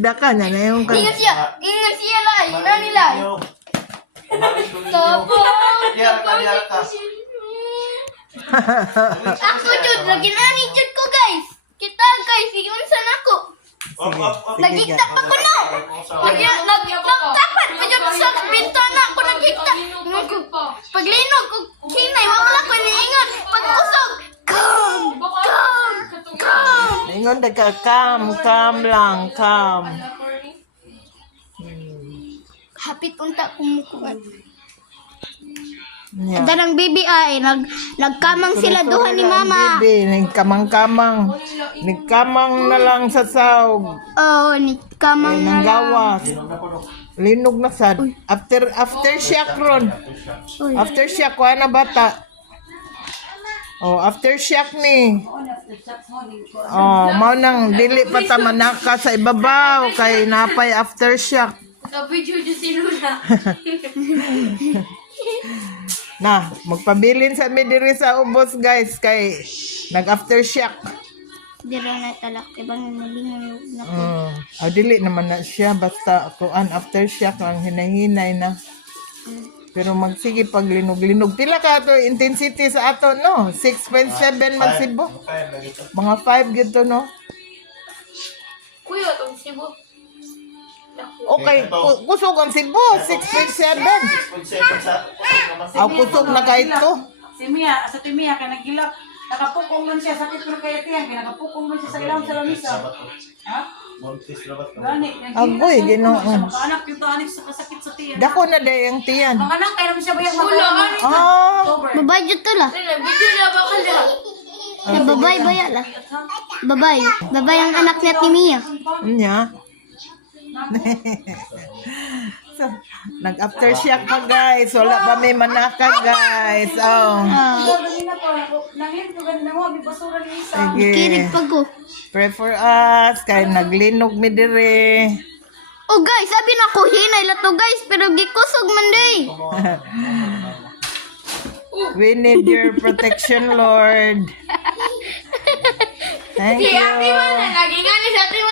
Magda ka na yung Ingat siya lah. Ina nila. Ako jud lagi nani jud ko guys. Kita guys, ingon sa nako. Nagikta pa ko no. Nagkapat pa jud sa bintana ko nagikta. Paglinog ko kinay wala ko niingon. Pagkusog. ingon da ka kam lang kam. Hapit unta kumukuan. Yeah. Darang bibi ay nagkamang sila duha ni mama. Bibi, nagkamang-kamang. Nagkamang na lang sa sawg. Oh, ni kamang Nang gawas. Linog na sad. After shock ron. After shock ko na bata. Oh, after shock ni. Oh, mao nang dili pa ta manaka sa ibabaw kay napay after shock. Sabi jud si Luna. Na, magpabilin sa mi diri sa ubos guys kay nag aftershock. Dira na talak ibang nalingon na ko. Dili naman na siya basta kuan aftershock lang hinahinay na. Pero magsige pag linog-linog. Pila ka to intensity sa ato no? 6.7 magsibo. Mga 5 gid to no. Kuya tong sibo. Okay, kusog ang Cebu, 6.7. Kusog na kahit to. Si Mia, sa ti Mia kay nagilak. Nakapukong man siya sakit pero kaya tiyang nakapukong man siya sa ilang sa lamisa. Ha? Gani, Agoy, Ginoo. Anak yung anak sa kasakit sa tiyan. Dako na day ang tiyan. Mga anak kaya naman siya bayang mag-ulang. Babay jud to la. Video na ba kala? Babay baya la. Babay ang anak niya ni Mia. Nya. So, nag-aftershock pa guys. Wala pa may manaka guys. Oh. Nangin ko ganda mo, may basura ni isa. Sige. Kirig pa ko. Pray for us. Kay naglinog mi dire. Oh guys, sabi na ko hinay la to guys pero gikusog man day. We need your protection, Lord. Thank you. Naging ani sa